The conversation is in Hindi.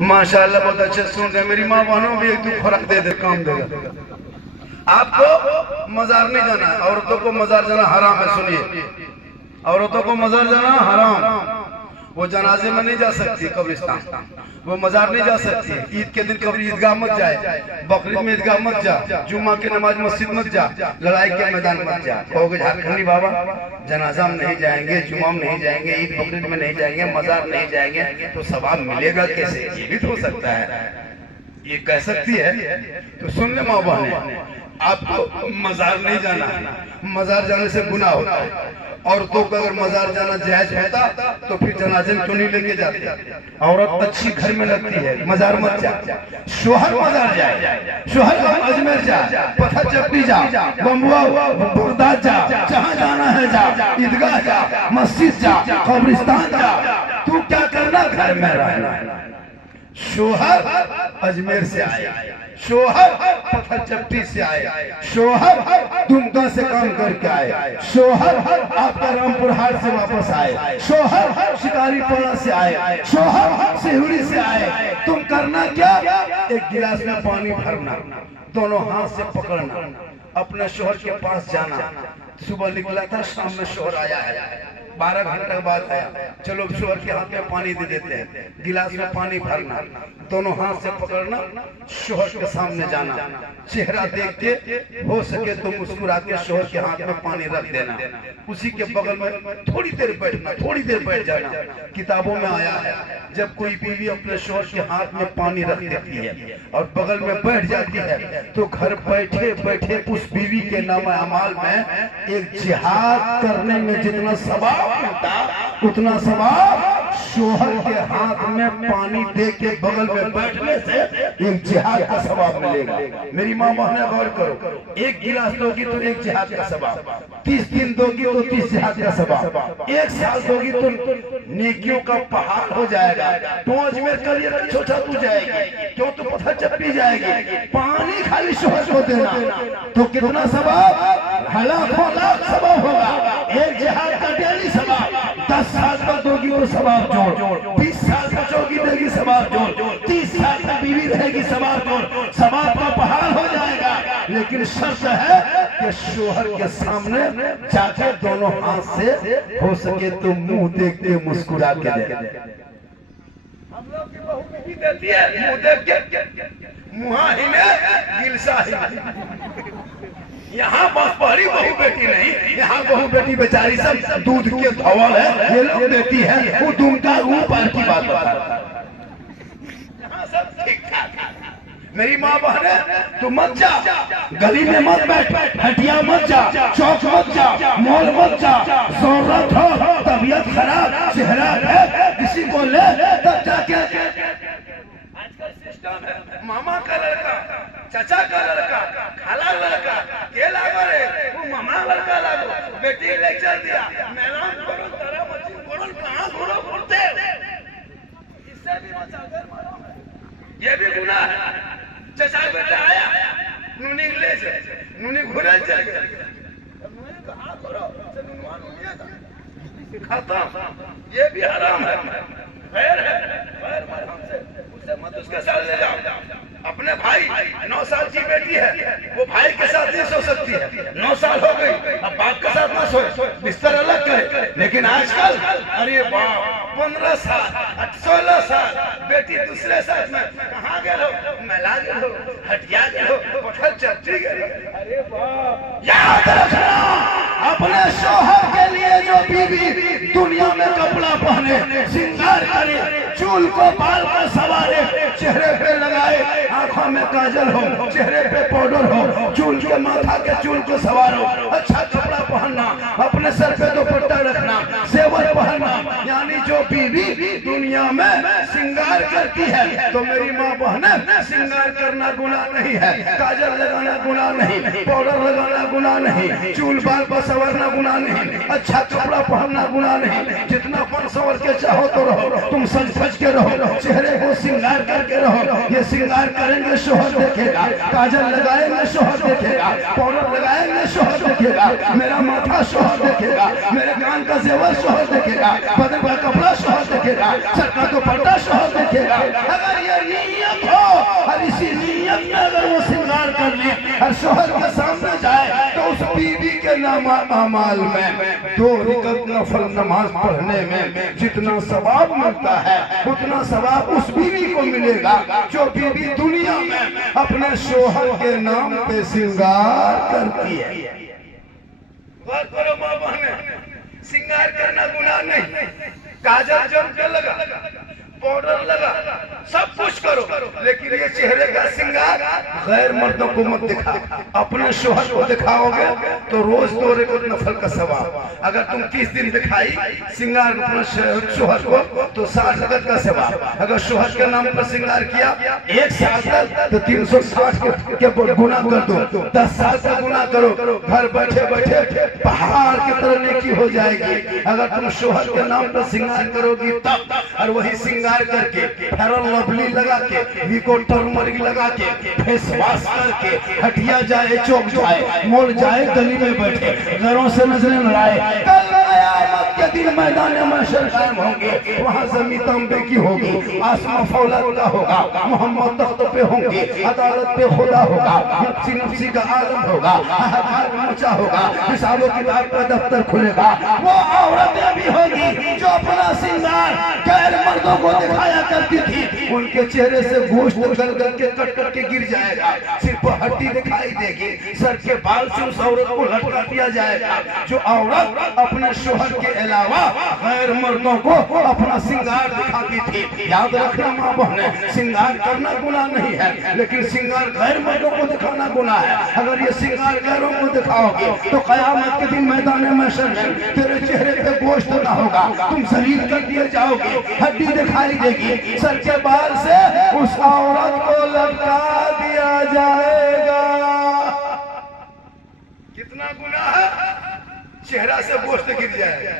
माशाल्लाह बहुत अच्छे सुन रहे। मेरी माँ बहनों भी एक दो खुराक दे दे, काम देगा। आपको मजार नहीं जाना, औरतों को मजार जाना हराम है। सुनिए, औरतों को मजार जाना हराम। वो जनाजे में नहीं जा सकती, कब्रिस्तान वो मजार नहीं जा सकती। ईद के दिन कब्र ईदगाह मत जाए, बकरीद में ईदगाह मत जा, जुम्मा की नमाज मस्जिद मत जा, लड़ाई के मैदान मत जा। कहोगे झारखंडी बाबा जनाजा में नहीं जाएंगे, जुम्मा में नहीं जाएंगे, ईद बकरीद में नहीं जाएंगे, मजार नहीं जाएंगे, तो सवाब मिलेगा कैसे? ये भी तो हो सकता है, ये कह सकती है। तो सुन ले माँ बहने, आपको मजार नहीं जाना। मजार जाने से गुनाह होता है। औरतों को अगर मजार जाना जायज होता तो फिर जनाजे में क्यों नहीं लेके जाते? औरत अच्छी घर में लगती है, मजार मत जा। शोहर मजार जाए, शोहर अजमेर जा, पत्थर चपटी जा, बम्बुआ बुरदाद जा, जहाँ जाना है जा, ईदगाह जा, मस्जिद जा, कब्रिस्तान जा। तू क्या करना? घर में रहना। शोहर अजमेर से आए, शोहर पत्थर चपटी से आए, शोहर दुमका से काम करके आए, शोहर आपका रामपुर हाट से वापस आए, शोहर शिकारी पड़ा से आए, शोहर सिहुरी से आए। तुम करना क्या? एक गिलास में पानी भरना, दोनों हाथ से पकड़ना, अपने शोहर के पास जाना। सुबह निकला था, शाम में शोहर आया है, 12 घंटे बाद आया, चलो शोहर के हाथ में पानी दे देते हैं। गिलास में पानी भरना, दोनों हाथ से पकड़ना, शोहर के सामने जाना, चेहरा देख के हो सके तो मुस्कुरा के शोहर के हाथ में पानी रख देना। उसी के बगल में थोड़ी देर बैठना, थोड़ी देर बैठ जाना। किताबों में आया है, जब कोई बीवी अपने शोहर के हाथ में पानी रख देती है और बगल में बैठ जाती है, तो घर बैठे बैठे उस बीवी के नाम अमाल में एक जिहाद करने में जितना सवाब होता, उतना सवाब शोहर के हाथ में पानी दे के बगल में बैठने से एक जिहाद का सवाब मिलेगा। मेरी माँ बहने गौर करो, एक गिलास दोगी तो एक जिहाद का सवाब, 30 दिन दोगी तो 30 जिहाद का सवाब, 1 साल दोगी तो नेकियों का पहाड़ हो जाएगा। तो अजमेर का ये छोटा तू जाएगी, क्यों तो पत्थर चपटी जाएगी। पानी खाली शोहर को देना तो कितना सवाब? लाखों लाख सवाब होगा। एक जिहाद का डेली सवाब, 10 साल का दोगी तो सवाब जोड़, 20 साल बचोगी देगी सवाब जोड़, 30 साल तक बीवी रहेगी सवाब जोड़, सवाब का पहाड़ हो जाएगा। लेकिन शर्त है कि शोहर के सामने जाके दोनों हाथ से हो सके तो मुंह देख के मुस्कुरा के दे। हम लोग की बहू भी देती है, मुंह देख के मुहा ही में गिलसा ही। यहाँ बस पहली बहू बेटी नहीं, यहाँ बहू बेटी बेचारी सब दूध के धवल है, ये लोग देती है। वो दुमका ऊपर की बात बता, यहाँ सब ठीक ठाक। मेरी माँ बहने, तू मत जा, गली में मत बैठ, हटिया मत जा, चौक मत जा, मॉल मत जा। जरूरत हो, तबीयत खराब, चेहरा है, किसी को ले तब जाके। आजकल सिस्टम है, मामा का लड़का, चाचा का लड़का, खाला लड़का, के लागो रे, वो मामा लड़का लागो, बेटी लेक्चर दिया, मैदान करो, तारा मशीन करो, कहाँ घोड़ो घूरते, इससे भी बचाकर मारो, ये भी गुनाह है। चाचा बेटा आया, नूनी ले से, नूनी घुरे चल गए, नूनी कहाँ करो, नूनवा नूनिया था, खत्म, ये भी हराम है, खैर है, खैर मत हमसे, उससे मत उसके साथ ले जाओ। अपने भाई 9 साल की बेटी है, वो भाई के साथ नहीं सो सकती है, 9 साल हो गई, अब बाप के साथ ना सोए, बिस्तर अलग करे। लेकिन आजकल अरे बाप 15 साल 16 साल बेटी दूसरे साथ में कहाँ गए हो? मेला गए हो, हटिया गए हो, पत्थर चपटी गए। अरे बाप, याद रखना, अपने शोहर के लिए जो बीवी दुनिया में कपड़ा पहने, श्रृंगार करे, चूल को बाल पर सवारे, चेहरे पे लगाए, आंखों में काजल हो, चेहरे पे पाउडर हो, चूल के माथा के चूल को सवारो, अच्छा कपड़ा पहनना, अपने सर पे दुपट्टा रखना, सेवर पहनना, यानी जो बीवी दुनिया में श्रृंगार करती है, तो मेरी माँ बहने, श्रृंगार करना गुनाह नहीं है, काजल लगाना गुनाह नहीं, पाउडर लगाना गुनाह नहीं, चूल बाल पर संवरना गुनाह नहीं, अच्छा कपड़ा पहनना गुनाह नहीं। जितना पर संवर के चाहो तो रहो, तुम सज सज के रहो, चेहरे को श्रृंगार करके रहो। ये श्रृंगार करेंगे शोहर देखेगा, काजल लगाएंगे शोहर देखेगा, पाउडर लगाएंगे शोहर देखेगा, मेरा माथा शोहर देखेगा, मेरे कान का जेवर शोहर देखेगा, बदन कपड़ा शोहर देखेगा, सर का दुपट्टा शोहर देखेगा। अगर ये नीयत हो और इसी नीयत में अगर वो श्रृंगार कर ले और शोहर के सामने जाए तो उस बीवी के नाम अमाल में 2 रकात नफल नमाज पढ़ने में जितना सवाब मिलता है उतना सवाब उस बीवी को मिलेगा जो बीवी दुनिया में अपने शोहर के नाम पे श्रृंगार करती है। बात करो माँ बहने, श्रृंगार करना गुनाह नहीं। काजल जम के लगा, पाउडर लगा, सब कुछ करो, लेकिन ये चेहरे का श्रृंगार गैर मर्दों को मत दिखा। अपने शोहर को दिखाओगे तो रोज 2 रकात नफल का सवाब। अगर तुम 30 दिन दिखाई श्रृंगार अपने शोहर को तो 60 रकात का सवाब। अगर शोहर के नाम पर श्रृंगार किया 1 साल तक तो 360 के गुना कर दो, 10 साल का गुना करो, घर बैठे बैठे पहाड़ की तरह नेकी हो जाएगी। अगर तुम शोहर के नाम पर श्रृंगार करोगी तब, और वही श्रृंगार करके फेयर लवली लगा के, विको टर्मरिक लगा के, फेस वॉश करके हटिया जाए, चौक जाए, मोड़ जाए, गली में बैठे, घरों से नजरें लड़ाए, कल कयामत के दिन मैदान महशर कायम होंगे। वहाँ जमीन तंबे की होगी, आसमां फौलाद का होगा, मोहम्मद तख्त पे होंगे, अदालत पे खुदा होगा, नफ्सी नफ्सी का आलम होगा, हाहाकार मचा होगा, हिसाबों किताब का दफ्तर खुलेगा। वो औरतें भी होगी जो अपना श्रृंगार गैर मर्दों को दिखाया करती थी, उनके चेहरे से गोश्त गल गल के कट कट के गिर जाएगा, सिर्फ हड्डी दिखाई देगी, सर के बाल से उस औरत को लटका दिया जाएगा। जो औरत अपने शोहर के अलावा गैर मर्दों को अपना श्रृंगार दिखाती थी। याद रखना माँ बहने, श्रृंगार करना गुनाह नहीं है, लेकिन श्रृंगार गैर मर्दों को दिखाना गुनाह है। अगर ये श्रृंगार गैरों को दिखाओगे तो कयामत के दिन मैदान महशर में तेरे चेहरे पे गोश्त ना होगा, तुम शहीद कर दिए जाओगे, हड्डी दिखाई देगी, सर के बाल से उस औरत को लटका दिया जाएगा। कितना गुनाह है, चेहरा से गोश्त गिर जाएगा।